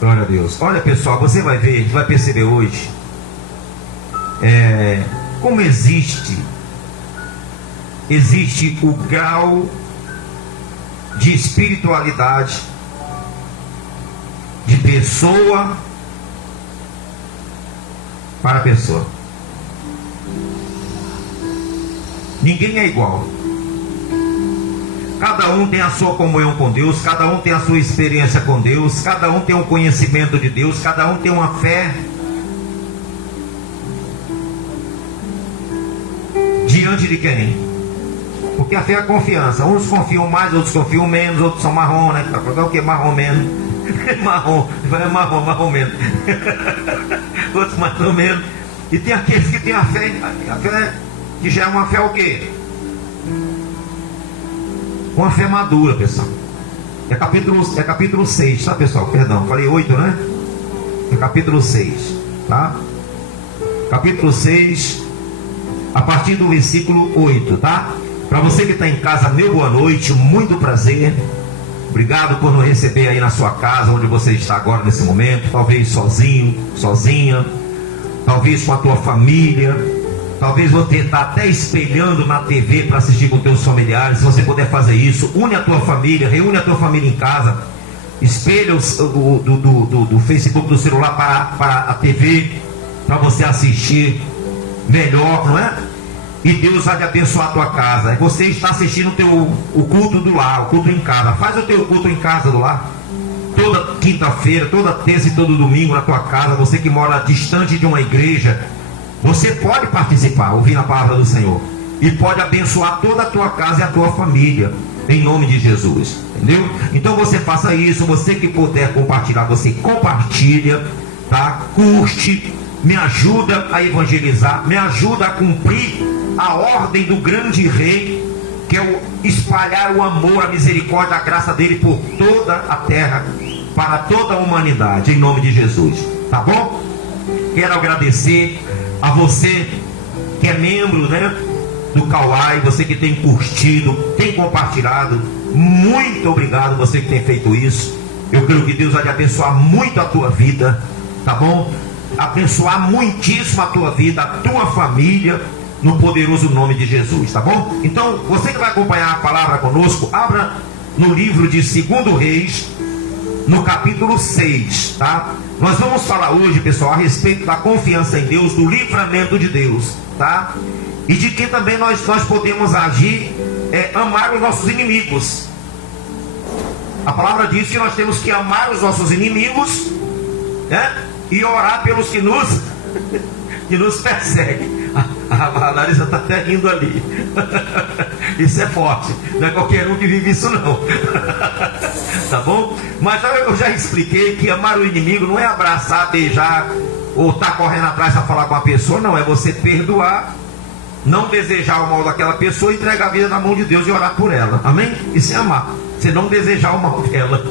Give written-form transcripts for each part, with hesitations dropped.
Glória a Deus. Olha, pessoal, você vai ver, vai perceber hoje como existe o grau de espiritualidade de pessoa para pessoa. Ninguém é igual. Cada um tem a sua comunhão com Deus, cada um tem a sua experiência com Deus, cada um tem um conhecimento de Deus, cada um tem uma fé diante de quem? Porque a fé é a confiança. Uns confiam mais, outros confiam menos, outros são marrom, né? O que é marrom menos? Marrom menos. Outros mais ou menos. E tem aqueles que têm a fé que já é uma fé o quê? Uma fé madura, pessoal. É capítulo 6, tá, pessoal? Perdão, falei 8, né? É capítulo 6, tá? Capítulo 6, a partir do versículo 8, tá? Para você que está em casa, meu boa noite, muito prazer. Obrigado por nos receber aí na sua casa, onde você está agora nesse momento. Talvez sozinho, sozinha, talvez com a tua família. Talvez você está até espelhando na TV para assistir com teus familiares. Se você puder fazer isso, une a tua família, reúne a tua família em casa, espelha do Facebook, do celular para a TV, para você assistir melhor, não é? E Deus vai te abençoar a tua casa. Você está assistindo o culto do lar, o culto em casa. Faz o teu culto em casa do lar, toda quinta-feira, toda terça e todo domingo na tua casa. Você que mora distante de uma igreja, você pode participar, ouvindo a palavra do Senhor, e pode abençoar toda a tua casa e a tua família, em nome de Jesus, entendeu? Então você faça isso. Você que puder compartilhar, você compartilha, tá? Curte, me ajuda a evangelizar, me ajuda a cumprir a ordem do grande rei, que é o espalhar o amor, a misericórdia, a graça dele por toda a terra, para toda a humanidade, em nome de Jesus, tá bom? Quero agradecer a você que é membro, né, do Kauai, você que tem curtido, tem compartilhado. Muito obrigado, você que tem feito isso. Eu creio que Deus vai te abençoar muito a tua vida, tá bom? Abençoar muitíssimo a tua vida, a tua família, no poderoso nome de Jesus, tá bom? Então, você que vai acompanhar a palavra conosco, abra no livro de 2 Reis, no capítulo 6, tá? Nós vamos falar hoje, pessoal, a respeito da confiança em Deus, do livramento de Deus, tá? E de que também nós podemos agir, amar os nossos inimigos. A palavra diz que nós temos que amar os nossos inimigos, né? E orar pelos que nos perseguem. A Larissa está até rindo ali. Isso é forte. Não é qualquer um que vive isso não. Tá bom? Mas eu já expliquei que amar o inimigo não é abraçar, beijar ou estar correndo atrás para falar com a pessoa. Não, é você perdoar, não desejar o mal daquela pessoa, entregar a vida na mão de Deus e orar por ela. Amém? Isso é amar. Você não desejar o mal dela.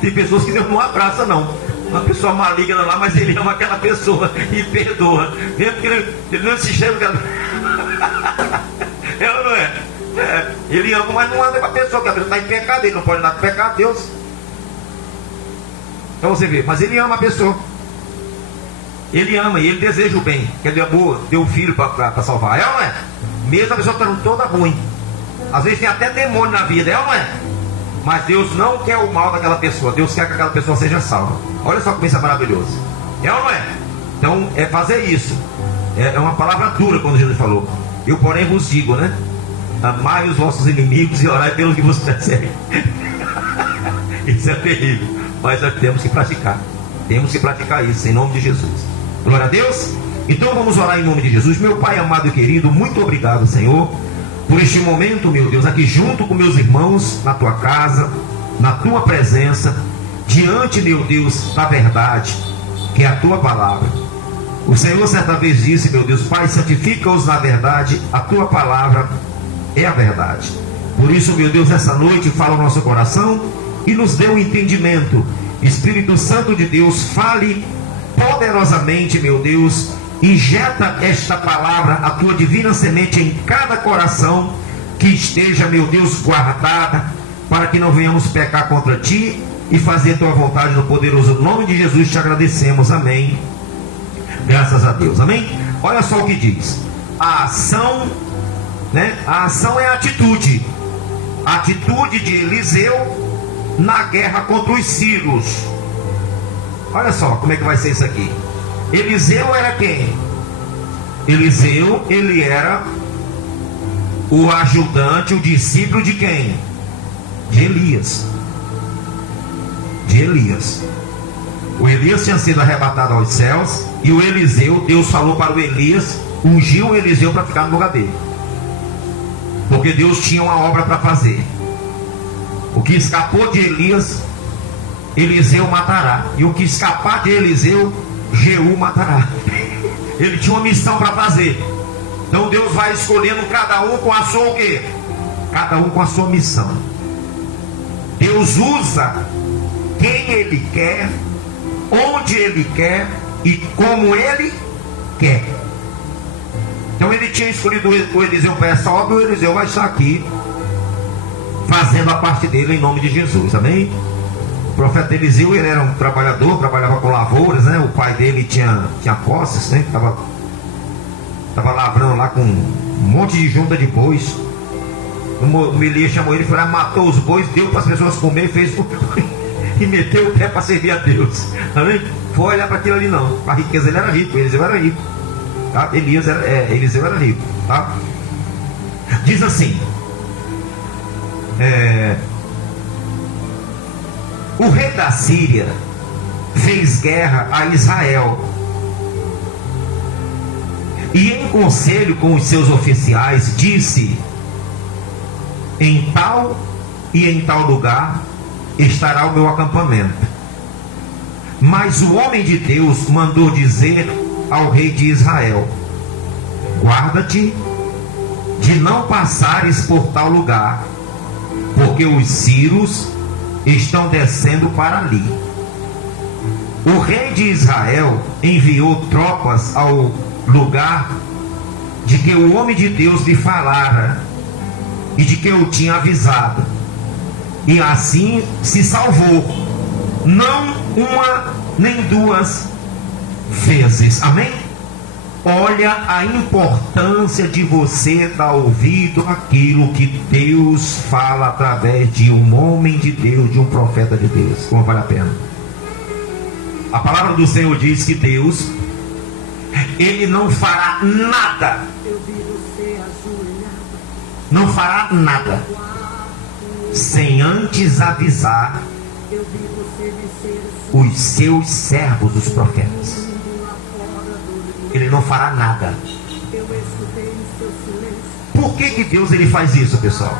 Tem pessoas que Deus não abraça não. Uma pessoa maligna lá, mas ele ama aquela pessoa e perdoa, mesmo que ele não se enxerga. É ou não é? Ele ama, mas não anda com a pessoa, que a pessoa está em pecado, ele não pode andar com pecado, Deus. Então você vê, mas ele ama a pessoa, ele ama e ele deseja o bem, que ele amou, deu o filho para salvar, é ou não é? Mesmo a pessoa estando toda ruim, às vezes tem até demônio na vida, é ou não é? Mas Deus não quer o mal daquela pessoa, Deus quer que aquela pessoa seja salva. Olha só como isso é maravilhoso. É ou não é? Então é fazer isso. É uma palavra dura quando Jesus falou: eu porém vos digo, né? Amai os vossos inimigos e orai pelos que vos perseguem. Isso é terrível. Mas nós temos que praticar. Temos que praticar isso em nome de Jesus. Glória a Deus. Então vamos orar em nome de Jesus. Meu Pai amado e querido, muito obrigado, Senhor, por este momento, meu Deus, aqui junto com meus irmãos, na tua casa, na tua presença, diante, meu Deus, da verdade, que é a tua palavra. O Senhor certa vez disse, meu Deus, Pai, santifica-os na verdade, a tua palavra é a verdade. Por isso, meu Deus, essa noite fala o nosso coração e nos dê um entendimento. Espírito Santo de Deus, fale poderosamente, meu Deus, injeta esta palavra, a tua divina semente em cada coração, que esteja, meu Deus, guardada, para que não venhamos pecar contra ti e fazer tua vontade no poderoso nome de Jesus te agradecemos, amém, graças a Deus, amém. Olha só o que diz a ação, né? A ação é a atitude de Eliseu na guerra contra os sírios. Olha só como é que vai ser isso aqui. Eliseu era quem? Eliseu, ele era o ajudante, o discípulo de quem? De Elias. O Elias tinha sido arrebatado aos céus, e o Eliseu, Deus falou para o Elias, ungiu o Eliseu para ficar no lugar dele, porque Deus tinha uma obra para fazer. O que escapou de Elias, Eliseu matará, e o que escapar de Eliseu, Jeú matará. Ele tinha uma missão para fazer. Então Deus vai escolhendo cada um com a sua o quê? Cada um com a sua missão. Deus usa quem Ele quer, onde Ele quer e como Ele quer. Então Ele tinha escolhido o Eliseu para essa obra, e o Eliseu vai estar aqui fazendo a parte dele em nome de Jesus, amém? O profeta Eliseu, ele era um trabalhador, trabalhava com lavouras, né? O pai dele tinha posses, né? Estava lavrando lá com um monte de junta de bois. O Elias chamou ele e falou: matou os bois, deu para as pessoas comer, fez e meteu o pé para servir a Deus, amém? Foi olhar para aquilo ali, não. A riqueza, ele era rico, Eliseu era rico, tá? Eliseu era rico, tá? Diz assim, o rei da Síria fez guerra a Israel, e em conselho com os seus oficiais disse: em tal e em tal lugar estará o meu acampamento. Mas o homem de Deus mandou dizer ao rei de Israel: guarda-te de não passares por tal lugar, porque os sírios estão descendo para ali. O rei de Israel enviou tropas ao lugar de que o homem de Deus lhe falara e de que eu tinha avisado, e assim se salvou, não uma nem duas vezes, amém? Olha a importância de você dar ouvido àquilo que Deus fala através de um homem de Deus, de um profeta de Deus. Como vale a pena? A palavra do Senhor diz que Deus, Ele não fará nada, não fará nada sem antes avisar os seus servos, os profetas. Ele não fará nada. Por que Deus ele faz isso, pessoal?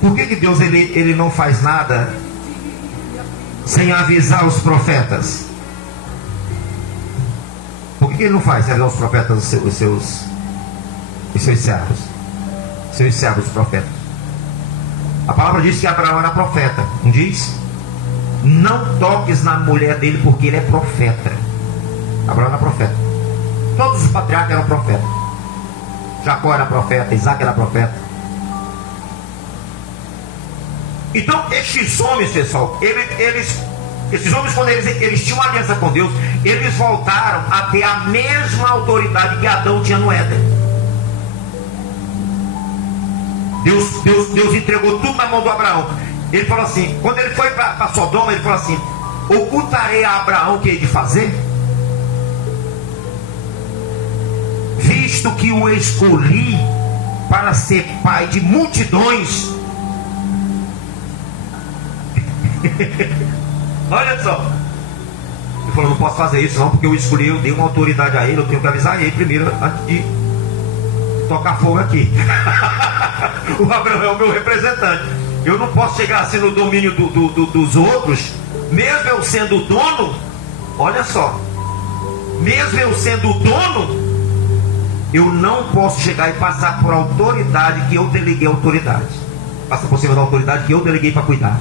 Por que Deus ele não faz nada sem avisar os profetas? Por que ele não faz sem avisar os profetas, os seus servos? Seus servos, os profetas. A palavra diz que Abraão era profeta, não diz? Não toques na mulher dele, porque ele é profeta. Abraão era profeta. Todos os patriarcas eram profetas. Jacó era profeta, Isaac era profeta. Então estes homens, pessoal, esses homens, quando eles tinham uma aliança com Deus, eles voltaram a ter a mesma autoridade que Adão tinha no Éden. Deus entregou tudo na mão do Abraão. Ele falou assim, quando ele foi para Sodoma, ele falou assim: ocultarei a Abraão o que hei de fazer, visto que o escolhi para ser pai de multidões. Olha só, ele falou: não posso fazer isso não, porque eu escolhi, eu dei uma autoridade a ele, eu tenho que avisar ele primeiro antes de tocar fogo aqui. O Abraão é o meu representante. Eu não posso chegar assim no domínio dos outros, mesmo eu sendo o dono. Olha só, mesmo eu sendo o dono, eu não posso chegar e passar por autoridade que eu deleguei autoridade. Passa por cima da autoridade que eu deleguei para cuidar.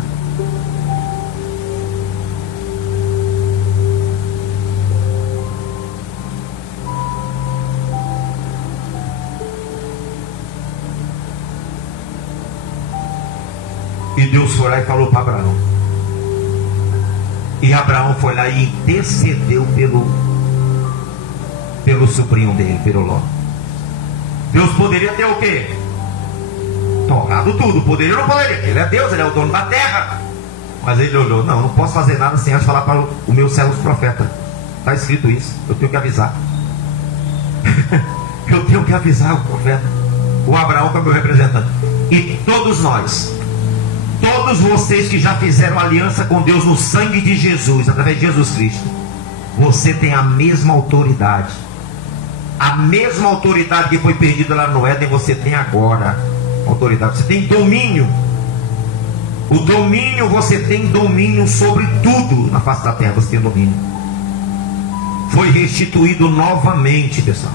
E Deus foi lá e falou para Abraão. E Abraão foi lá e intercedeu pelo sobrinho dele, pelo Ló. Deus poderia ter o quê? Torrado tudo. Poderia ou não poderia? Ele é Deus, ele é o dono da terra. Mas ele olhou: não posso fazer nada sem antes falar para o meu servo profeta. Está escrito isso, eu tenho que avisar. Eu tenho que avisar o profeta. O Abraão que é o meu representante. E todos nós, todos vocês que já fizeram aliança com Deus no sangue de Jesus, através de Jesus Cristo, você tem a mesma autoridade. A mesma autoridade que foi perdida lá no Éden, você tem agora. Autoridade, você tem domínio. O domínio, você tem domínio sobre tudo na face da terra, você tem domínio. Foi restituído novamente, pessoal.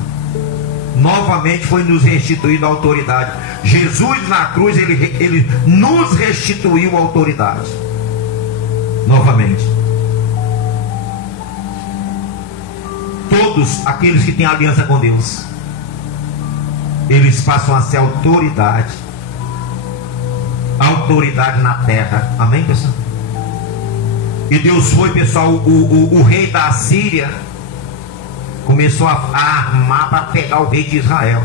Novamente foi nos restituído a autoridade. Jesus na cruz, ele nos restituiu a autoridade. Novamente. Todos aqueles que têm aliança com Deus, eles passam a ser autoridade. Autoridade na terra. Amém, pessoal? E Deus foi, pessoal, o rei da Assíria começou a armar para pegar o rei de Israel.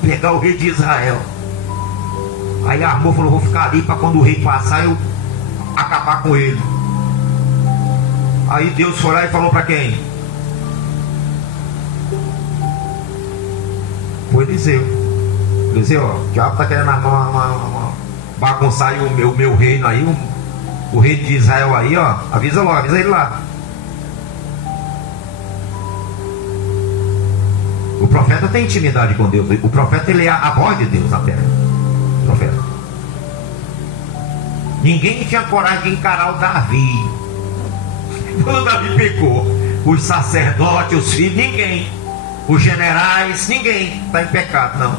Pegar o rei de Israel. Aí armou, falou: vou ficar ali para quando o rei passar eu acabar com ele. Aí Deus foi lá e falou para quem? Foi Eliseu. Eliseu, ó, o diabo está querendo bagunçar aí o meu reino aí, o rei de Israel aí, ó. Avisa logo, avisa ele lá. O profeta tem intimidade com Deus. O profeta, ele é a voz de Deus na terra. O profeta. Ninguém tinha coragem de encarar o Davi. Quando o Davi pecou, os sacerdotes, os filhos, ninguém. Os generais, ninguém está em pecado, não.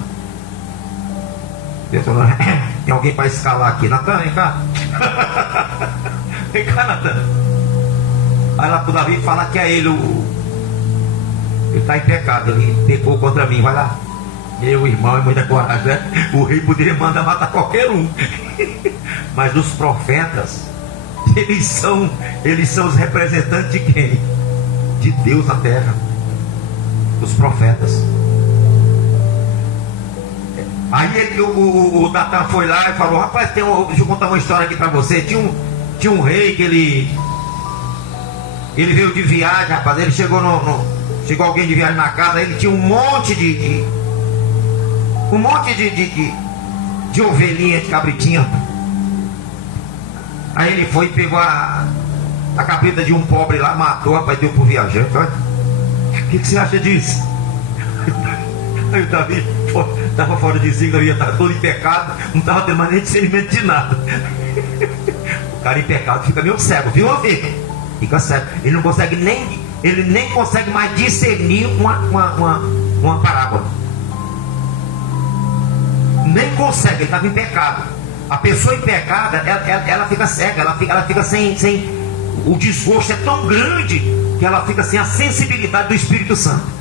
Deus falou: tem alguém para escalar aqui? Natan, vem cá. Vem cá, Natan. Aí lá para o Davi falar que é ele ele está em pecado, ele pecou contra mim, vai lá. Meu irmão, é muita coragem, né? O rei poderia mandar matar qualquer um. Mas os profetas, eles são os representantes de quem? De Deus na terra. Os profetas. Aí o Natan foi lá e falou: rapaz, deixa eu contar uma história aqui para você. Tinha um rei que ele veio de viagem, rapaz. Ele chegou chegou alguém de viagem na casa. Ele tinha um monte de ovelhinha, de cabritinha. Aí ele foi e pegou a cabrita de um pobre lá, matou, rapaz, deu pro viajante. Olha, o que você acha disso? Aí o Davi estava fora de si, Davi estava todo em pecado, não estava tendo mais nem discernimento de nada. O cara em pecado fica meio cego, viu, ovelha? Fica cego. Ele nem consegue mais discernir uma parábola. Nem consegue, ele estava em pecado. A pessoa em pecado, ela fica cega, ela fica sem. O desgosto é tão grande que ela fica sem a sensibilidade do Espírito Santo.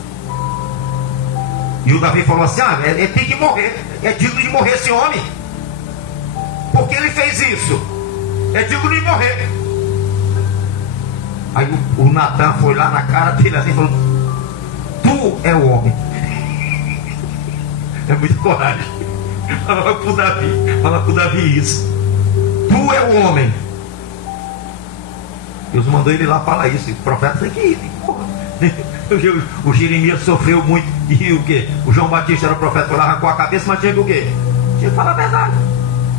E o Davi falou assim: ele tem que morrer, é digno de morrer esse homem. Por que ele fez isso? É digno de morrer. Aí o Natan foi lá na cara dele assim e falou: tu é o homem. É muita coragem. Fala pro Davi isso. Tu é o homem. Deus mandou ele lá falar isso. O profeta tem que ir. O Jeremias sofreu muito. E o que? O João Batista era o profeta, foi lá, arrancou a cabeça, mas tinha que o quê? Tinha que falar a verdade.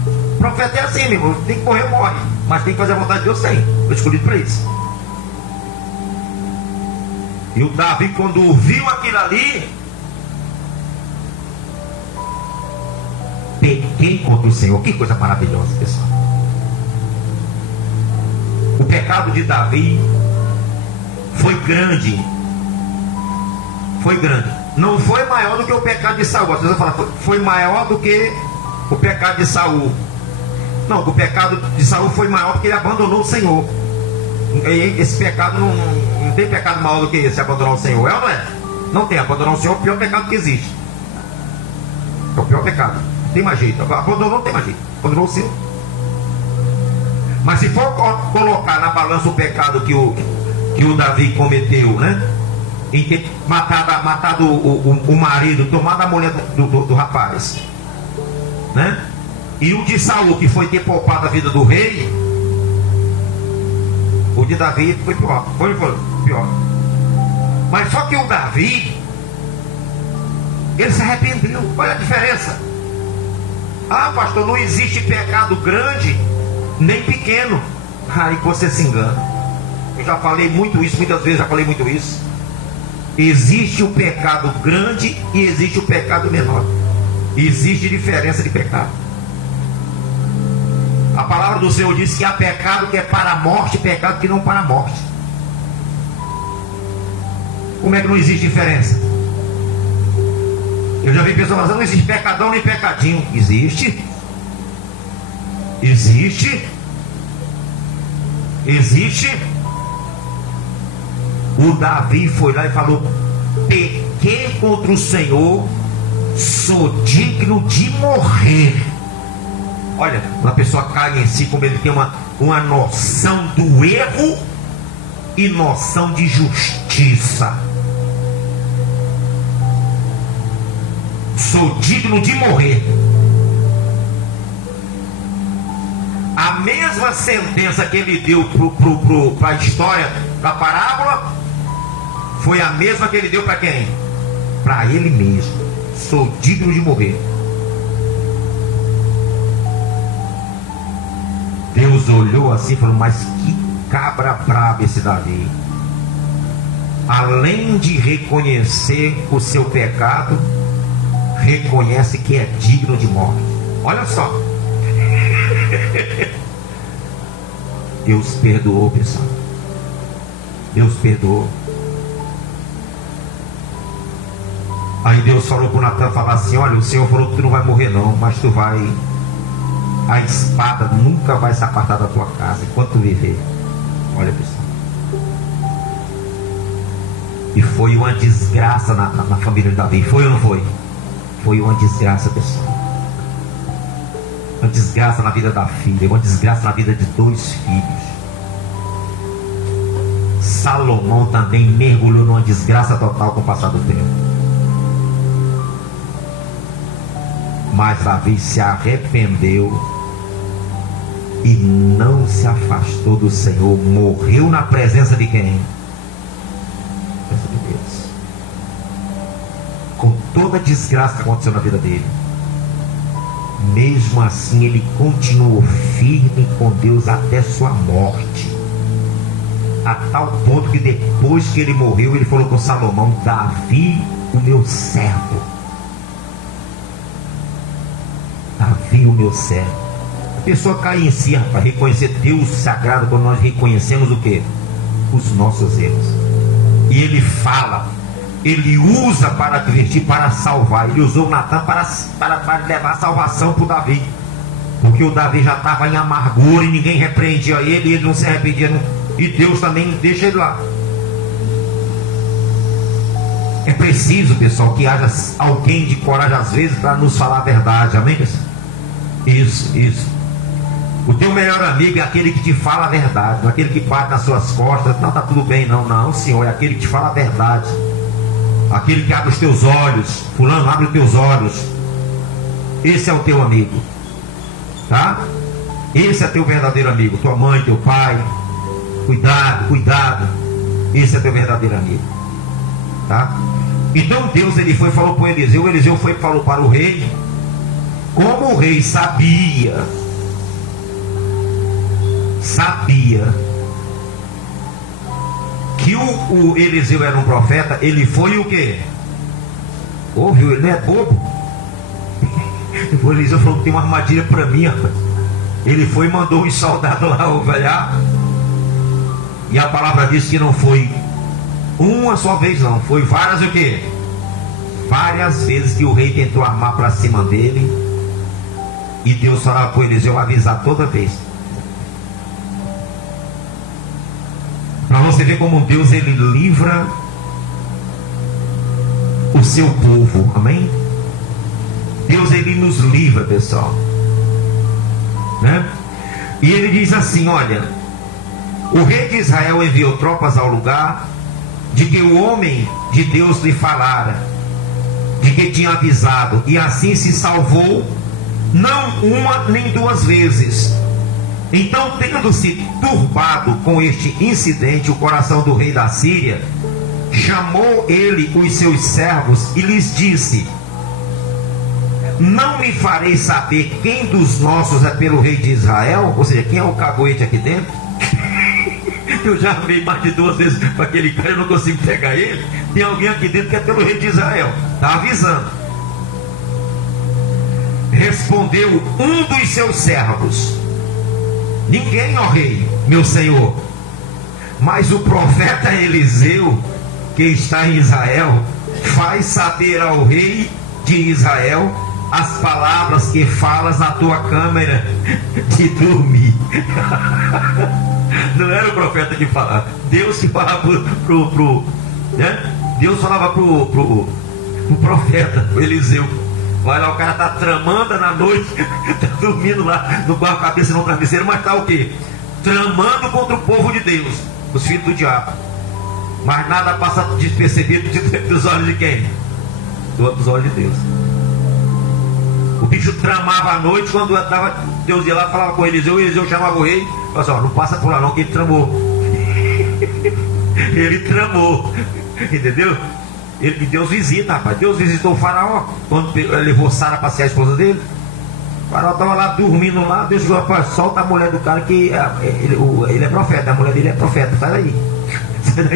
O profeta é assim, meu irmão. Tem que morrer, morre. Mas tem que fazer a vontade de Deus, tem. Foi escolhido para isso. E o Davi, quando viu aquilo ali, pequei contra o Senhor. Que coisa maravilhosa, pessoal. O pecado de Davi foi grande. Foi grande. Não foi maior do que o pecado de Saul. Às vezes eu falo, foi maior do que o pecado de Saul. Não, o pecado de Saul foi maior porque ele abandonou o Senhor. E esse pecado não tem pecado maior do que esse, abandonar o Senhor. É ou não é? Não tem. Abandonar o Senhor é o pior pecado que existe. É o pior pecado. tem mais jeito. Abandonou, não tem mais jeito. Abandonou o seu. Mas se for colocar na balança o pecado que o Davi cometeu, né? Em ter matado o marido, tomado a mulher do rapaz, né? E o de Saul, que foi ter poupado a vida do rei, o de Davi foi pior. Foi pior. Mas só que o Davi, ele se arrependeu. Olha a diferença. Ah, pastor, não existe pecado grande nem pequeno. Aí você se engana. Eu já falei muito isso, muitas vezes já falei muito isso. Existe o pecado grande e existe o pecado menor. Existe diferença de pecado. A palavra do Senhor diz que há pecado que é para a morte, pecado que não para a morte. Como é que não existe diferença? Eu já vi pessoas falando, não existe pecadão nem pecadinho. Existe. Existe. Existe. O Davi foi lá e falou: pequei contra o Senhor, sou digno de morrer. Olha, uma pessoa cai em si, como ele tem uma noção do erro e noção de justiça. Sou digno de morrer. A mesma sentença que ele deu para a história da parábola foi a mesma que ele deu para quem? Para ele mesmo. Sou digno de morrer. Deus olhou assim e falou: mas que cabra brabo esse Davi. Além de reconhecer o seu pecado, reconhece que é digno de morte. Olha só. Deus perdoou, pessoal. Deus perdoou. Aí Deus falou para o Natan, falar assim: olha, o Senhor falou que tu não vai morrer não, mas tu vai, a espada nunca vai se apartar da tua casa enquanto tu viver. Olha, pessoal. E foi uma desgraça na família de Davi. Foi ou não foi? Foi uma desgraça, pessoal. Uma desgraça na vida da filha, uma desgraça na vida de 2 filhos. Salomão também mergulhou numa desgraça total com o passar do tempo. Mas Davi se arrependeu e não se afastou do Senhor. Morreu na presença de quem? Presença de Deus. Com toda a desgraça que aconteceu na vida dele, mesmo assim ele continuou firme com Deus até sua morte. A tal ponto que depois que ele morreu, ele falou com Salomão: Davi, o meu servo. Davi, o meu servo. A pessoa cai em si, para reconhecer Deus sagrado, quando nós reconhecemos o que? Os nossos erros. E ele fala, ele usa para advertir, para salvar. Ele usou o Natan para levar a salvação para o Davi. Porque o Davi já estava em amargura e ninguém repreendia ele, e ele não se arrependia. E Deus também deixa ele lá. É preciso, pessoal, que haja alguém de coragem às vezes para nos falar a verdade. Amém, pessoal? Isso. O teu melhor amigo é aquele que te fala a verdade, não é aquele que bate nas suas costas. Não, tá tudo bem, não, senhor. É aquele que te fala a verdade, aquele que abre os teus olhos. Fulano, abre os teus olhos. Esse é o teu amigo, tá? Esse é teu verdadeiro amigo. Tua mãe, teu pai. Cuidado. Esse é teu verdadeiro amigo, tá? Então Deus, ele foi e falou para o Eliseu. O Eliseu foi e falou para o rei. Como o rei sabia que o Eliseu era um profeta, ele foi o quê? Ouviu? Ele não é bobo. O Eliseu falou que tem uma armadilha para mim, rapaz. Ele foi e mandou os soldados lá olhar. E a palavra diz que não foi uma só vez, não. Foi várias o quê? Várias vezes que o rei tentou armar para cima dele. E Deus falava para o Eliseu avisar toda vez. Para você ver como Deus, ele livra o seu povo. Amém? Deus, ele ele nos livra, pessoal, né? E ele diz assim: olha, o rei de Israel enviou tropas ao lugar de que o homem de Deus lhe falara, de que tinha avisado, e assim se salvou, não uma nem duas vezes. Então, tendo-se turbado com este incidente o coração do rei da Síria, chamou ele os seus servos e lhes disse: não me farei saber quem dos nossos é pelo rei de Israel? Ou seja, quem é o caguete aqui dentro? Eu já amei mais de 2 vezes para aquele cara, eu não consigo pegar ele. Tem alguém aqui dentro que é pelo rei de Israel. Está avisando. Respondeu um dos seus servos: ninguém, ó rei, meu senhor, mas o profeta Eliseu, que está em Israel, faz saber ao rei de Israel as palavras que falas na tua câmara de dormir. Não era o profeta que falava, Deus que falava né? Deus falava pro profeta, o Eliseu. Olha lá, o cara está tramando na noite, está dormindo lá no quarto, cabeça no travesseiro, mas está o quê? Tramando contra o povo de Deus, os filhos do diabo. Mas nada passa despercebido dos olhos de quem? Dos olhos de Deus. O bicho tramava à noite, quando estava, Deus ia lá, falava com Eliseu, e Eliseu chamava o rei, falava assim: ó, não passa por lá não, que ele tramou. Ele tramou, entendeu? Deus visita, rapaz. Deus visitou o faraó quando levou Sara para ser a esposa dele. O faraó estava lá dormindo lá. Deus falou: rapaz, solta a mulher do cara, que ele é profeta, a mulher dele é profeta, sai daí.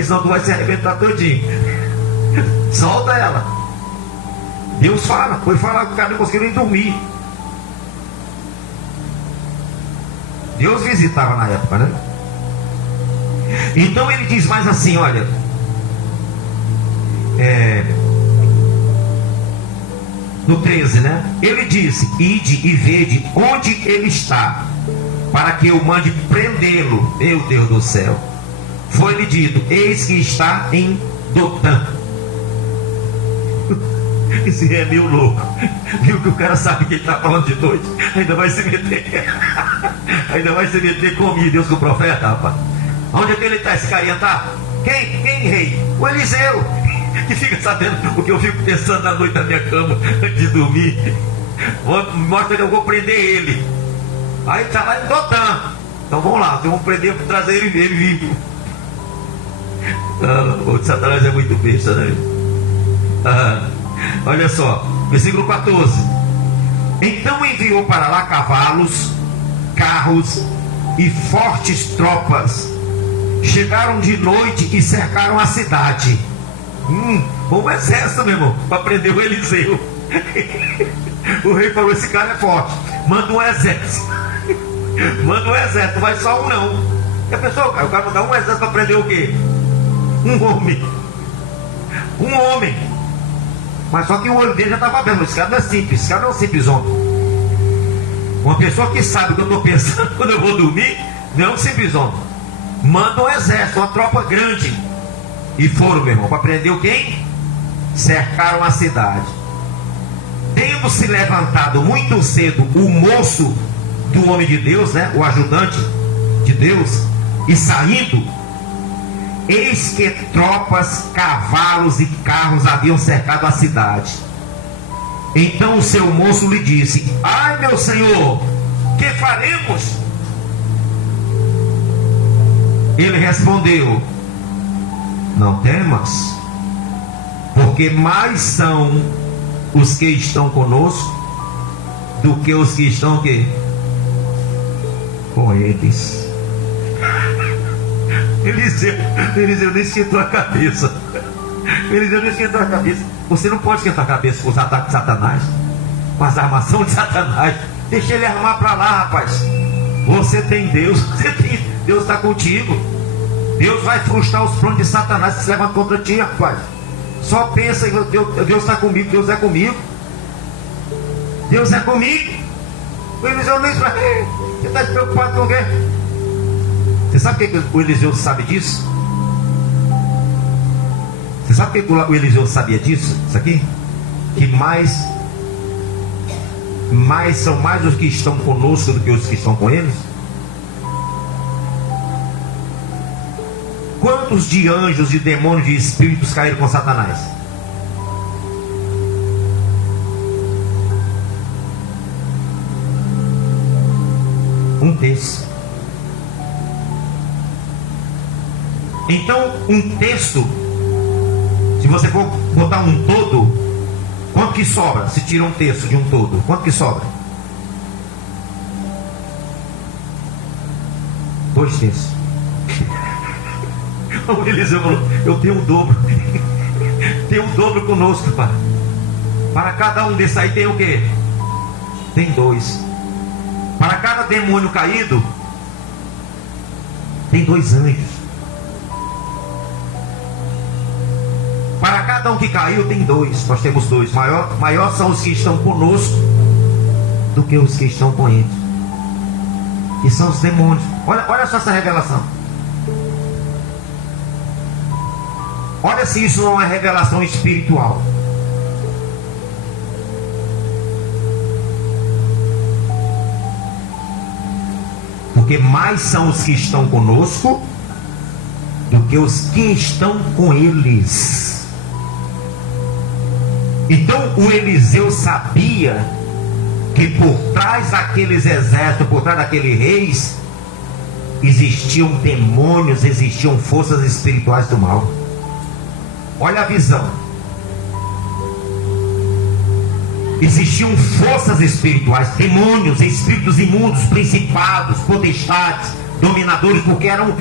Senão tu vai se arrebentar todinho. Solta ela. Deus fala, foi falar que o cara não conseguiu nem dormir. Deus visitava na época, né? Então ele diz mais assim: olha, no 13, né? Ele disse: ide e vede onde ele está, para que eu mande prendê-lo. Meu Deus do céu. Foi-lhe dito: eis que está em Dotã. Esse é meio louco. Viu que o cara sabe que ele está falando de noite, ainda vai se meter. Ainda vai se meter comigo, Deus, com o profeta, rapaz. Onde é que ele está, esse carinha está? Quem, rei? O Eliseu, que fica sabendo o que eu fico pensando na noite na minha cama antes de dormir. Mostra que eu vou prender ele. Aí está lá em Dotã. Então vamos lá, vamos prender, trazer ele vivo. O de Satanás é muito besta, né? Olha só, versículo 14. Então enviou para lá cavalos, carros e fortes tropas. Chegaram de noite e cercaram a cidade. Um exército, meu irmão, para prender o Eliseu. O rei falou: esse cara é forte, manda um exército. Manda um exército, vai só um não. E a pessoa, o cara mandar um exército para prender o quê? Um homem. Mas só que o olho dele já estava aberto. Esse cara não é simples, esse cara não é um simples homem. Uma pessoa que sabe o que eu estou pensando quando eu vou dormir, não é um simples homem. Manda um exército, uma tropa grande. E foram, meu irmão, para prender o quem? Cercaram a cidade. Tendo se levantado muito cedo o moço do homem de Deus, né, o ajudante de Deus, e saindo, eis que tropas, cavalos e carros haviam cercado a cidade. Então o seu moço lhe disse: ai, meu senhor, que faremos? Ele respondeu: não temas, porque mais são os que estão conosco do que os que estão o quê? Com eles. Eliseu nem esquentou a cabeça. Eliseu nem esquentou a cabeça. Você não pode esquentar a cabeça com os ataques de Satanás, com as armações de Satanás. Deixa ele armar para lá, rapaz. Você tem Deus. Deus está contigo. Deus vai frustrar os planos de Satanás que se levantam contra ti, rapaz. Só pensa em Deus está comigo, Deus é comigo. Deus é comigo. O Eliseu nem está. Você está preocupado com o quê? Você sabe o que o Eliseu sabe disso? Você sabe o que o Eliseu sabia disso? Isso aqui? Que mais Mas são mais os que estão conosco do que os que estão com eles? Quantos de anjos, de demônios, de espíritos caíram com Satanás? Um terço. Então, um terço, se você for botar um todo, quanto que sobra? Se tira um terço de um todo, quanto que sobra? 2 terços. O Eliseu falou: eu tenho o dobro. Tem o dobro conosco, pai. Para cada um desses aí tem o quê? Tem 2. Para cada demônio caído, tem 2 anjos. Para cada um que caiu, tem 2. Nós temos 2. Maior são os que estão conosco do que os que estão com eles, que são os demônios. Olha só essa revelação. Olha se isso não é revelação espiritual. Porque mais são os que estão conosco do que os que estão com eles. Então o Eliseu sabia que por trás daqueles exércitos, por trás daqueles reis, existiam demônios, existiam forças espirituais do mal. Olha a visão. Existiam forças espirituais, demônios, espíritos imundos, principados, potestades, dominadores, porque eram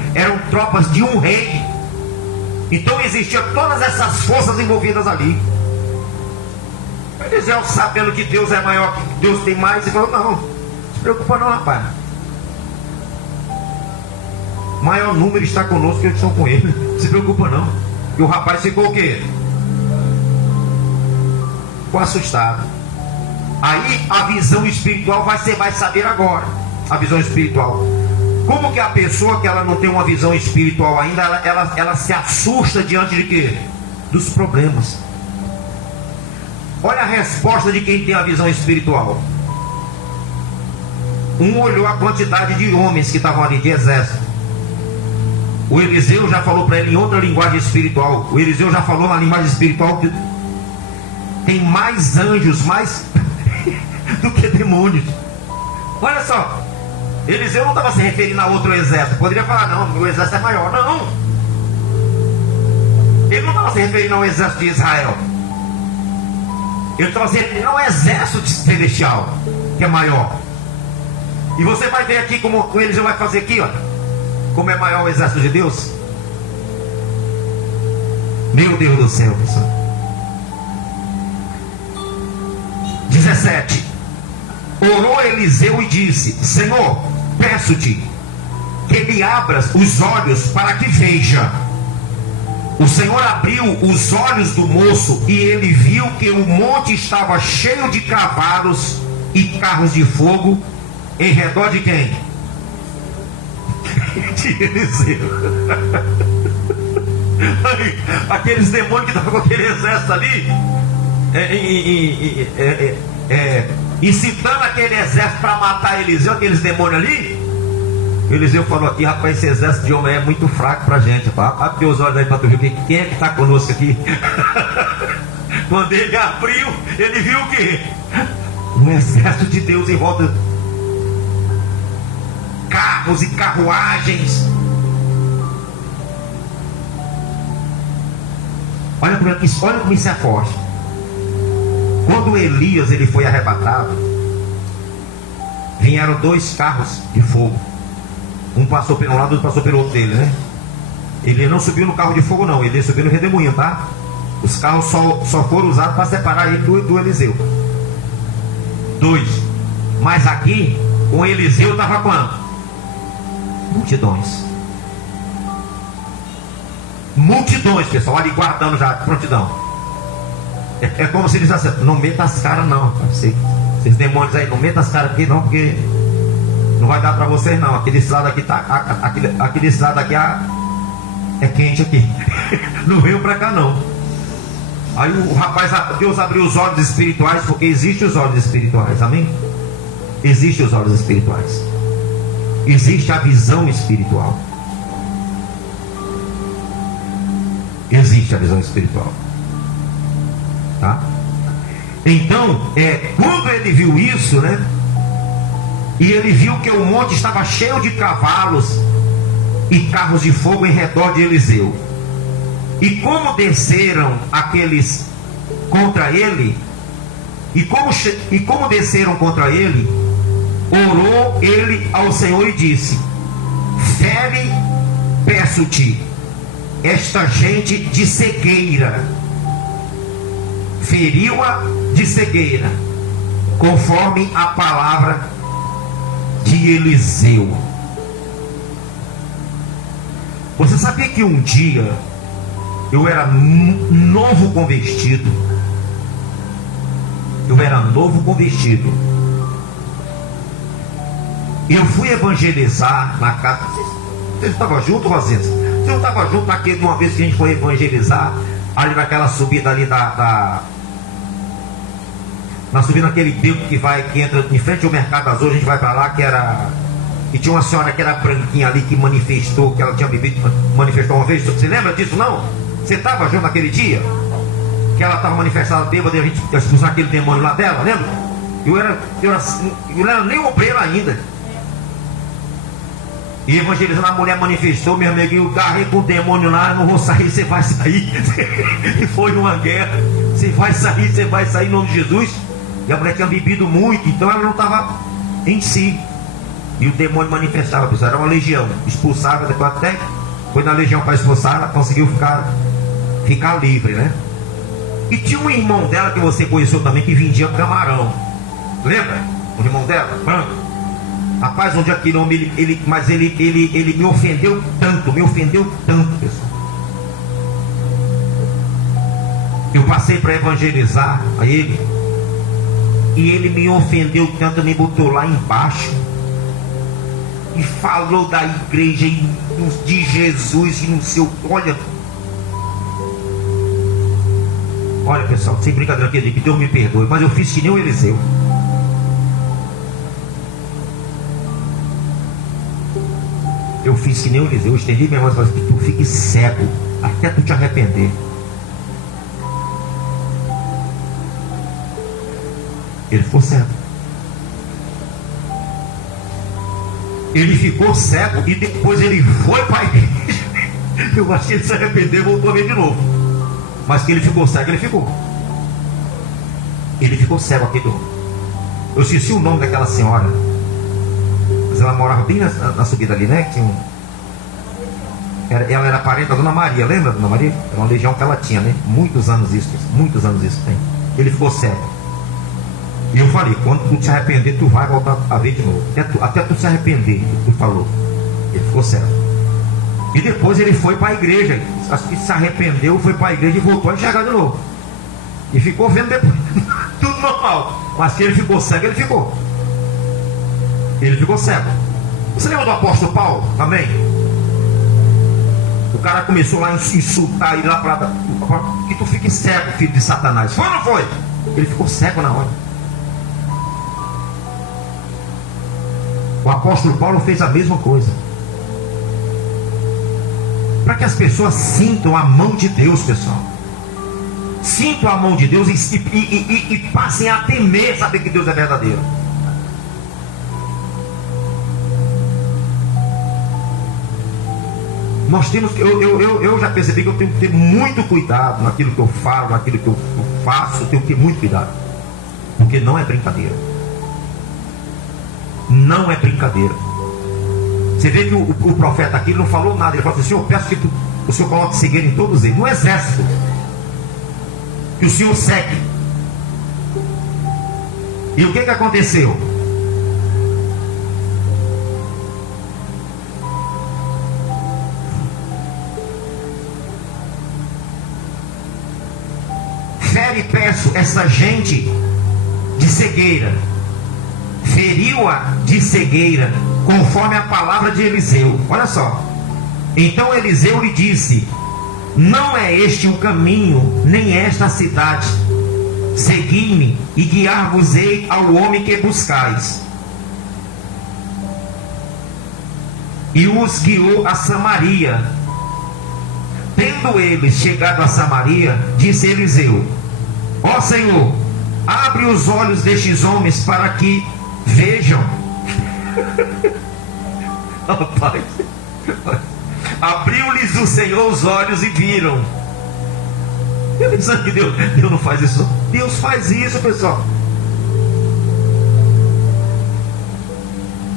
tropas de um rei. Então existiam todas essas forças envolvidas ali. Eliseu, sabendo que Deus é maior, que Deus tem mais, ele falou: não, se preocupa não, rapaz. O maior número está conosco que eles estão com ele. Se preocupa não. E o rapaz ficou o quê? Ficou assustado. Aí a visão espiritual você vai saber agora. A visão espiritual. Como que a pessoa que ela não tem uma visão espiritual ainda, ela se assusta diante de quê? Dos problemas. Olha a resposta de quem tem a visão espiritual. Um olhou a quantidade de homens que estavam ali, de exército. O Eliseu já falou para ele em outra linguagem espiritual. O Eliseu já falou na linguagem espiritual que tem mais anjos, mais do que demônios. Olha só, Eliseu não estava se referindo a outro exército. Poderia falar: não, meu exército é maior. Não, ele não estava se referindo ao exército de Israel. Ele estava se referindo ao exército celestial, que é maior. E você vai ver aqui como o Eliseu vai fazer aqui, ó. Como é maior o exército de Deus. Meu Deus do céu, pessoal. 17. Orou Eliseu e disse: Senhor, peço-te que me abras os olhos para que veja. O Senhor abriu os olhos do moço e ele viu que o monte estava cheio de cavalos e carros de fogo em redor de quem? De Eliseu. Aqueles demônios que estavam com aquele exército ali, incitando aquele exército para matar Eliseu, aqueles demônios ali. Eliseu falou aqui: rapaz, esse exército de homem é muito fraco pra gente. Abre teus olhos aí para tu ver quem é que está conosco aqui. Quando ele abriu, ele viu o quê? Um exército de Deus em volta, carros e carruagens. Olha como isso é forte. Quando Elias ele foi arrebatado, vieram 2 carros de fogo. Um passou pelo lado, outro passou pelo outro dele, né? Ele não subiu no carro de fogo não, ele subiu no redemoinho, tá? Os carros só foram usados para separar ele do Eliseu. 2. Mas aqui, com Eliseu estava quanto? Multidões. Multidões, pessoal, ali guardando já, prontidão. É como se ele dissesse: não meta as caras não, esses demônios aí, não meta as caras aqui não, porque não vai dar para vocês não. Aquele lado aqui tá, aquele lado aqui é quente aqui. Não veio para cá não. Aí o rapaz, Deus abriu os olhos espirituais, porque existem os olhos espirituais, amém? Existem os olhos espirituais. Existe a visão espiritual. Existe a visão espiritual. Tá? Então, quando ele viu isso, né? E ele viu que o monte estava cheio de cavalos e carros de fogo em redor de Eliseu. E como desceram aqueles contra ele, e como desceram contra ele, orou ele ao Senhor e disse: fere, peço-te, esta gente de cegueira. Feriu-a de cegueira, conforme a palavra de Eliseu. Você sabia que um dia eu era novo convertido? Eu era novo convertido. Eu fui evangelizar na casa. Você estava junto, Rosinha? Você não estava junto naquele, uma vez que a gente foi evangelizar ali naquela subida ali na subida naquele beco que entra em frente ao Mercado Azul? A gente vai para lá, e tinha uma senhora que era branquinha ali, que manifestou que ela tinha bebido, manifestou uma vez. Você lembra disso, não? Você estava junto naquele dia? Que ela estava manifestada bêbada e a gente expulsou aquele demônio lá dela, lembra? Eu não era nem obreiro ainda. E evangelizando, a mulher manifestou, meu amigo, eu garrei com o demônio lá, não vou sair, você vai sair. E foi numa guerra, você vai sair em nome de Jesus. E a mulher tinha bebido muito, então ela não estava em si. E o demônio manifestava, pessoal, era uma legião, expulsava, depois até foi na legião para expulsar, ela conseguiu ficar livre, né? E tinha um irmão dela que você conheceu também, que vendia camarão. Lembra? O irmão dela, branco. Rapaz, um dia aquele homem, ele me ofendeu tanto, pessoal. Eu passei para evangelizar a ele, e ele me ofendeu tanto, me botou lá embaixo e falou da igreja e de Jesus e no seu. Olha, pessoal, sem brincadeira aqui, que Deus me perdoe, mas eu fiz que nem o Eliseu. Eu fiz que nem o Eliseu. Eu estendi minha mão e falei: que tu fique cego até tu te arrepender. Ele ficou cego. Ele ficou cego e depois ele foi para a igreja. Eu acho que ele se arrependeu e voltou a ver de novo. Mas que ele ficou cego, ele ficou. Ele ficou cego aqui. Eu esqueci o nome daquela senhora, mas ela morava bem na subida ali, né? Ela era parente da Dona Maria, lembra da Dona Maria? Era uma legião que ela tinha, né? Muitos anos isso tem. Ele ficou cego. E eu falei: quando tu te arrepender, tu vai voltar a ver de novo. Até tu se arrepender, tu falou. Ele ficou cego. E depois ele foi para a igreja. Acho que se arrependeu, foi para a igreja e voltou a enxergar de novo. E ficou vendo depois. Tudo normal. Mas que ele ficou cego, ele ficou. Ele ficou cego. Você lembra do apóstolo Paulo? Amém? O cara começou lá a insultar ele lá para que tu fique cego, filho de Satanás. Foi ou não foi? Ele ficou cego na hora. O apóstolo Paulo fez a mesma coisa. Para que as pessoas sintam a mão de Deus, pessoal. Sintam a mão de Deus e passem a temer, saber que Deus é verdadeiro. Nós temos que, eu já percebi que eu tenho que ter muito cuidado naquilo que eu falo, naquilo que eu faço. Eu tenho que ter muito cuidado, porque não é brincadeira. Não é brincadeira. Você vê que o profeta aqui não falou nada. Ele falou assim: Senhor, peço que o Senhor coloque cegueira em todos eles, no exército, que o Senhor segue. E o que aconteceu? Fere, peço, essa gente de cegueira. Feriu-a de cegueira, conforme a palavra de Eliseu. Olha só. Então Eliseu lhe disse: não é este o caminho, nem esta a cidade. Segui-me e guiar-vos-ei ao homem que buscais. E os guiou a Samaria. Tendo eles chegado a Samaria, disse Eliseu: ó Senhor, abre os olhos destes homens para que vejam. Rapaz, abriu-lhes o Senhor os olhos e viram. Eu pensando que Deus não faz isso. Deus faz isso, pessoal.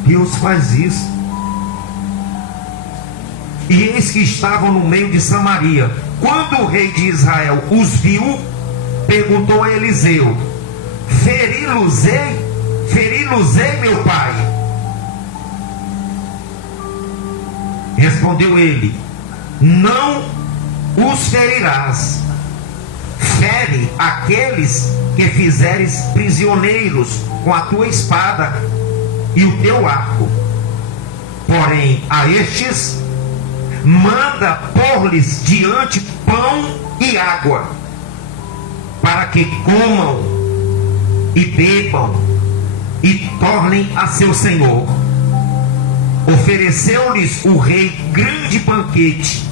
Deus faz isso. E eis que estavam no meio de Samaria. Quando o rei de Israel os viu, perguntou a Eliseu: feri-los-ei, meu pai? Respondeu ele: não os ferirás. Fere aqueles que fizeres prisioneiros com a tua espada e o teu arco. Porém, a estes manda pôr-lhes diante pão e água, para que comam e bebam e tornem a seu senhor. Ofereceu-lhes o rei grande banquete,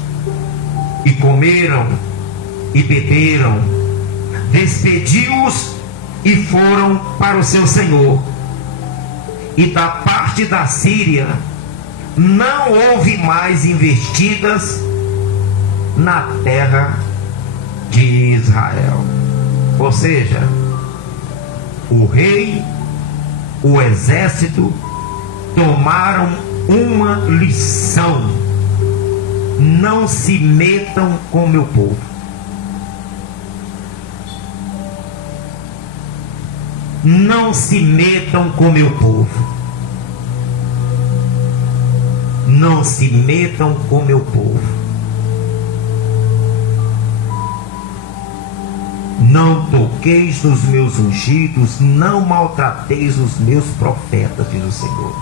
e comeram e beberam, despediu-os e foram para o seu senhor. E da parte da Síria não houve mais investidas na terra de Israel. Ou seja, o rei, o exército tomaram uma lição: não se metam com o meu povo. Não se metam com o meu povo. Não se metam com o meu povo. Não toqueis nos meus ungidos, não maltrateis os meus profetas, diz o Senhor.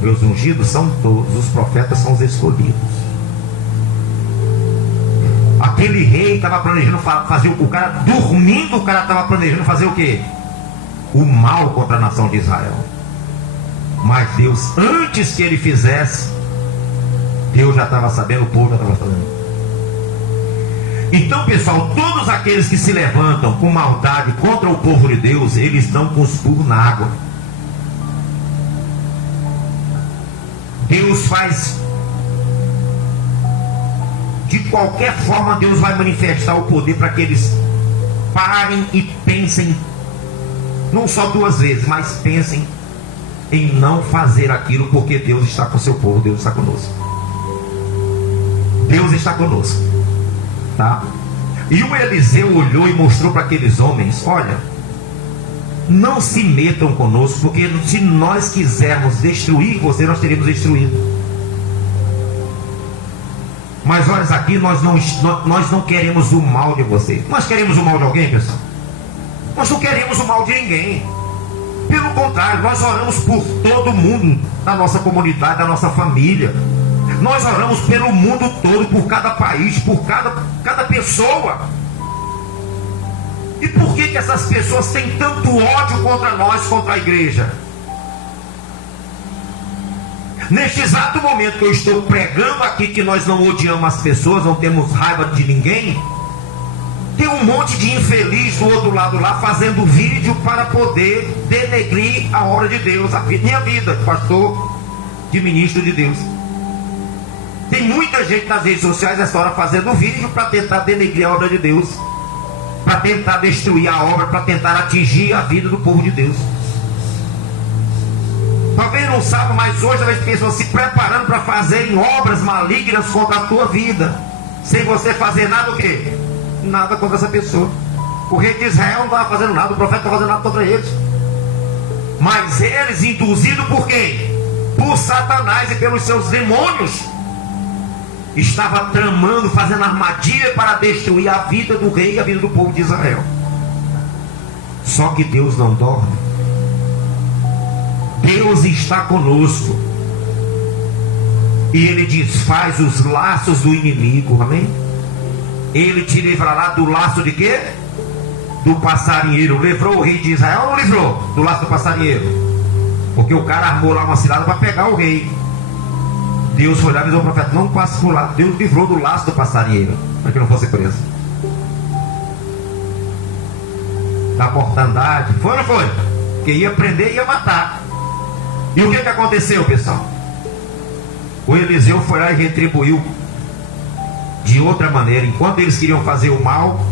Meus ungidos são todos, os profetas são os escolhidos. Aquele rei estava planejando fazer, o cara dormindo, o cara estava planejando fazer o quê? O mal contra a nação de Israel. Mas Deus, antes que ele fizesse, Deus já estava sabendo, o povo já estava sabendo. Então, pessoal, todos aqueles que se levantam com maldade contra o povo de Deus, eles dão com os burros na água. Deus faz, de qualquer forma, Deus vai manifestar o poder para que eles parem e pensem, não só duas vezes, mas pensem em não fazer aquilo, porque Deus está com o seu povo, Deus está conosco. Deus está conosco, tá? E o Eliseu olhou e mostrou para aqueles homens: olha, não se metam conosco, porque se nós quisermos destruir você, nós teríamos destruído. Mas olha aqui, nós não queremos o mal de você. Nós queremos o mal de alguém, pessoal? Nós não queremos o mal de ninguém. Pelo contrário, nós oramos por todo mundo da nossa comunidade, da nossa família. Nós oramos pelo mundo todo, por cada país, por cada pessoa. E por que essas pessoas têm tanto ódio contra nós, contra a igreja? Neste exato momento que eu estou pregando aqui que nós não odiamos as pessoas, não temos raiva de ninguém, tem um monte de infeliz do outro lado lá fazendo vídeo para poder denegrir a obra de Deus, a minha vida, pastor, de ministro de Deus. Tem muita gente nas redes sociais essa hora fazendo vídeo para tentar denegrir a obra de Deus, para tentar destruir a obra, para tentar atingir a vida do povo de Deus. Talvez não saiba, mas hoje as pessoas se preparando para fazerem obras malignas contra a tua vida, sem você fazer nada, o quê? Nada contra essa pessoa. O rei de Israel não estava fazendo nada, o profeta não estava fazendo nada contra eles. Mas eles, induzidos por quem? Por Satanás e pelos seus demônios, estava tramando, fazendo armadilha para destruir a vida do rei e a vida do povo de Israel. Só que Deus não dorme. Deus está conosco. e Ele desfaz os laços do inimigo, amém? Ele te livrará do laço de quê? Do passarinheiro. Livrou o rei de Israel ou não livrou do laço do passarinheiro? Porque o cara armou lá uma cilada para pegar o rei. Deus foi lá e avisou o profeta: não passe por lá. Deus livrou do laço do passarinheiro, para que não fosse preso. Da mortandade, foi ou não foi? Que ia prender e ia matar. E o que aconteceu, pessoal? O Eliseu foi lá e retribuiu de outra maneira. Enquanto eles queriam fazer o mal,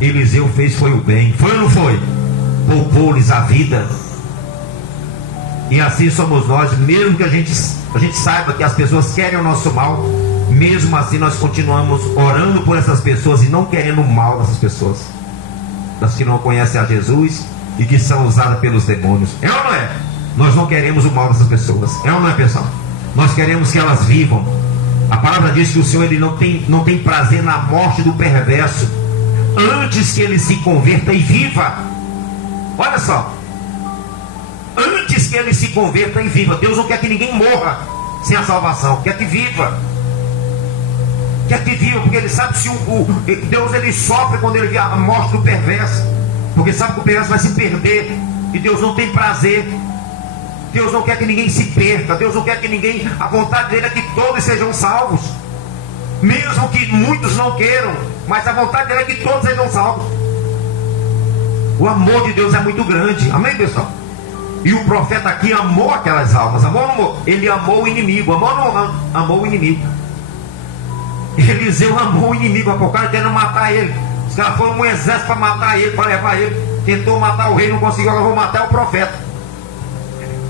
Eliseu fez foi o bem. Foi ou não foi? Poupou-lhes a vida. E assim somos nós. Mesmo que a gente saiba que as pessoas querem o nosso mal, mesmo assim nós continuamos orando por essas pessoas e não querendo o mal dessas pessoas, das que não conhecem a Jesus e que são usadas pelos demônios. É ou não é? Nós não queremos o mal dessas pessoas. É ou não é, pessoal? Nós queremos que elas vivam. A palavra diz que o Senhor ele não tem prazer na morte do perverso, antes que ele se converta e viva. Olha só, antes que ele se converta e viva. Deus não quer que ninguém morra sem a salvação, quer que viva. Quer que viva, porque ele sabe se Deus ele sofre quando ele vê a morte do perverso, porque sabe que o perverso vai se perder, e Deus não tem prazer. Deus não quer que ninguém se perca. Deus não quer que ninguém, a vontade dele é que todos sejam salvos, mesmo que muitos não queiram, mas a vontade dele é que todos sejam salvos. O amor de Deus é muito grande, amém, pessoal? E o profeta aqui amou aquelas almas. Amou ou não amou? Ele amou o inimigo. Amou ou não amou o inimigo? Eliseu amou o inimigo. O cara querendo matar ele. Os caras foram um exército para matar ele, para levar ele. Tentou matar o rei, não conseguiu. Agora vou matar o profeta.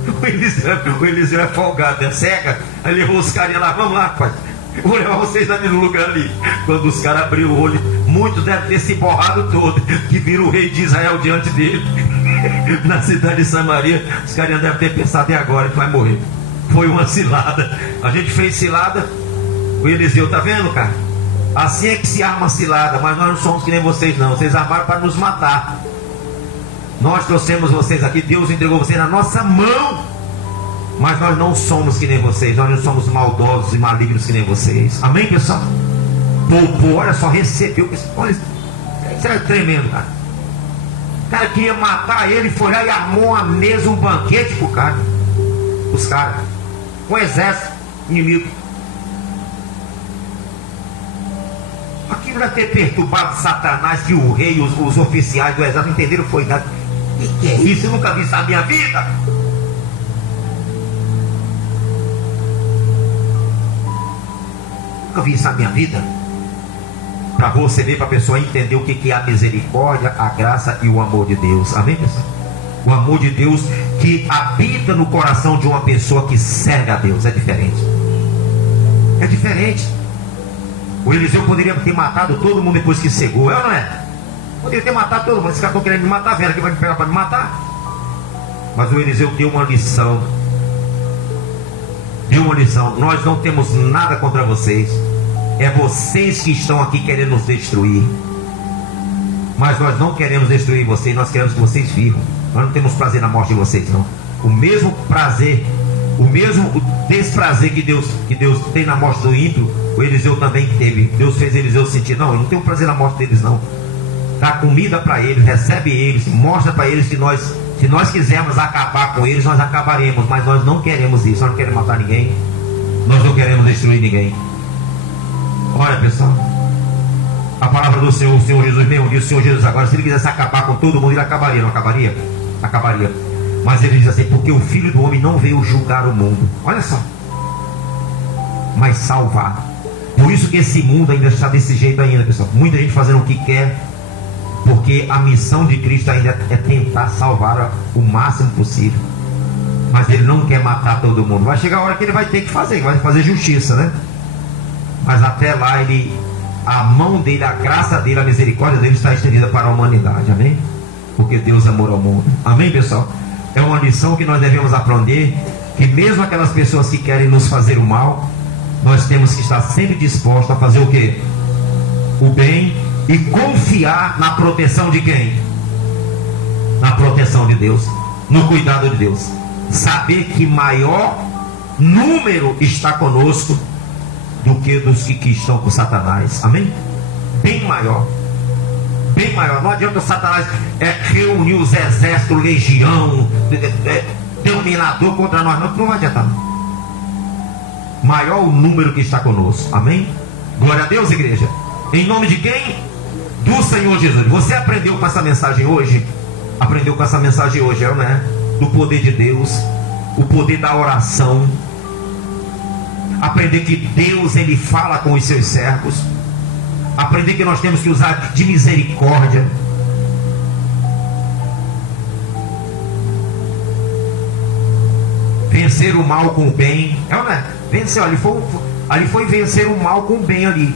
O Eliseu é folgado, é cega. Aí levou os carinhas lá: vamos lá, rapaz, vou levar vocês ali no lugar ali. Quando os caras abriram o olho, muitos devem ter se borrado todo, que viram o rei de Israel diante dele na cidade de Samaria. Os carinhas devem ter pensado: e agora que vai morrer? Foi uma cilada. A gente fez cilada. O Eliseu, tá vendo, cara? Assim é que se arma cilada. Mas nós não somos que nem vocês, não. Vocês armaram para nos matar. Nós trouxemos vocês aqui, Deus entregou vocês na nossa mão, mas nós não somos que nem vocês. Nós não somos maldosos e malignos que nem vocês. Amém, pessoal? Poupou, olha só, recebeu. Olha, isso é tremendo, cara. O cara queria matar ele, foi lá e armou uma mesa, um banquete pro cara. Os caras, um exército inimigo. Aquilo deve ter perturbado Satanás, que o rei e os oficiais do exército entenderam. Foi nada. Que é isso? Eu nunca vi isso na minha vida. Nunca vi isso na minha vida. Para você ver, para a pessoa entender o que é a misericórdia, a graça e o amor de Deus. Amém, pessoal? O amor de Deus que habita no coração de uma pessoa que serve a Deus. É diferente. É diferente. O Eliseu poderia ter matado todo mundo depois que cegou, é ou não é? Poderia ter matado todo mundo. Esses caras estão querendo me matar, vendo que vai me pegar para me matar. Mas o Eliseu deu uma lição. Deu uma lição. Nós não temos nada contra vocês. É vocês que estão aqui querendo nos destruir. Mas nós não queremos destruir vocês. Nós queremos que vocês vivam. Nós não temos prazer na morte de vocês, não. O mesmo prazer, o mesmo desprazer que Deus tem na morte do ímpio, o Eliseu também teve. Deus fez Eliseu sentir: não, eu não tenho prazer na morte deles, não. Dá comida para eles, recebe eles, mostra para eles que se nós quisermos acabar com eles, nós acabaremos. Mas nós não queremos isso. Nós não queremos matar ninguém. Nós não queremos destruir ninguém. Olha, pessoal, a palavra do Senhor, o Senhor Jesus mesmo diz: o Senhor Jesus agora, se ele quisesse acabar com todo mundo, ele acabaria. Não acabaria? Acabaria. Mas ele diz assim: porque o Filho do Homem não veio julgar o mundo, olha só, mas salvar. Por isso que esse mundo ainda está desse jeito ainda, pessoal. Muita gente fazendo o que quer, porque a missão de Cristo ainda é tentar salvar o máximo possível. Mas ele não quer matar todo mundo. Vai chegar a hora que ele vai ter que fazer, vai fazer justiça, né? Mas até lá a mão dele, a graça dele, a misericórdia dele está estendida para a humanidade, amém? Porque Deus amou ao mundo, amém, pessoal? É uma lição que nós devemos aprender, que mesmo aquelas pessoas que querem nos fazer o mal, nós temos que estar sempre dispostos a fazer o quê? O bem, e confiar na proteção de quem? Na proteção de Deus, no cuidado de Deus. Saber que maior número está conosco do que dos que estão com Satanás. Amém? Bem maior. Bem maior. Não adianta o Satanás reunir os exércitos, legião, dominador contra nós. Não vai adiantar. Maior o número que está conosco. Amém? Glória a Deus, igreja. Em nome de quem? Do Senhor Jesus. Você aprendeu com essa mensagem hoje? Aprendeu com essa mensagem hoje, né? Do poder de Deus, o poder da oração. Aprender que Deus, Ele fala com os seus servos. Aprender que nós temos que usar de misericórdia. Vencer o mal com o bem. Né? Venceu, ali foi vencer o mal com o bem ali.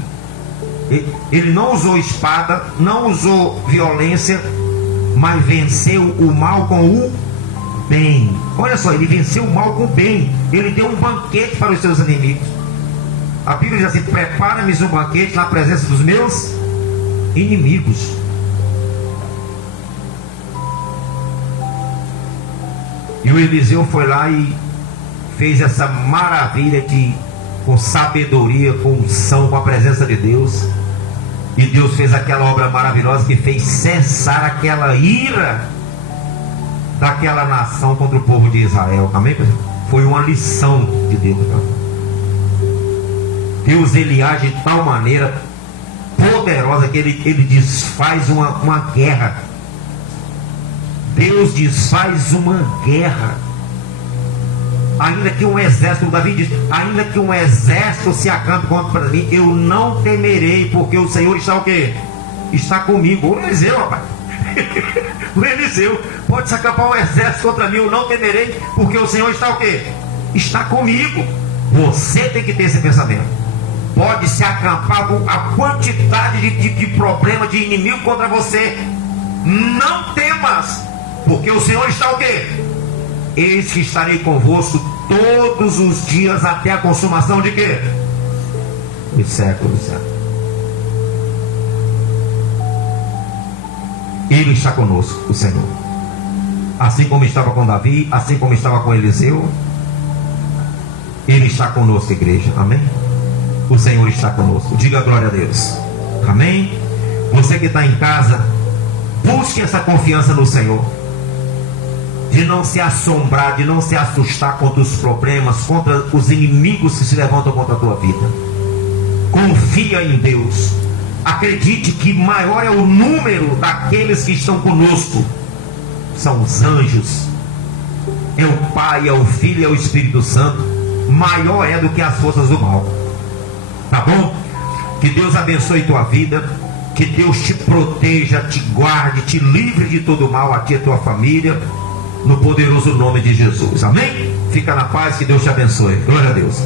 Ele não usou espada, não usou violência, mas venceu o mal com o bem. Olha só, ele venceu o mal com o bem. Ele deu um banquete para os seus inimigos. A Bíblia diz assim: prepara-me um banquete na presença dos meus inimigos. E o Eliseu foi lá e fez essa maravilha com sabedoria, com unção, com a presença de Deus. E Deus fez aquela obra maravilhosa que fez cessar aquela ira daquela nação contra o povo de Israel. Amém, pessoal? Foi uma lição de Deus. Deus, Ele age de tal maneira poderosa que Ele desfaz uma guerra. Deus desfaz uma guerra. Ainda que um exército, Davi diz, ainda que um exército se acampe contra mim, eu não temerei, porque o Senhor está o quê? Está comigo. O Eliseu, rapaz. O Eliseu, pode se acampar um exército contra mim, eu não temerei, porque o Senhor está o quê? Está comigo. Você tem que ter esse pensamento. Pode se acampar com a quantidade de problema, de inimigo contra você. Não temas, porque o Senhor está o quê? Eis que estarei convosco todos os dias até a consumação de quê? Os séculos. Ele está conosco, o Senhor. Assim como estava com Davi, assim como estava com Eliseu, Ele está conosco, igreja. Amém? O Senhor está conosco. Diga glória a Deus. Amém? Você que está em casa, busque essa confiança no Senhor. De não se assombrar, de não se assustar contra os problemas, contra os inimigos que se levantam contra a tua vida. Confia em Deus. Acredite que maior é o número daqueles que estão conosco. São os anjos. É o Pai, é o Filho, é o Espírito Santo. Maior é do que as forças do mal. Tá bom? Que Deus abençoe tua vida. Que Deus te proteja, te guarde, te livre de todo mal, a ti e a tua família. No poderoso nome de Jesus. Amém? Fica na paz, que Deus te abençoe. Glória a Deus.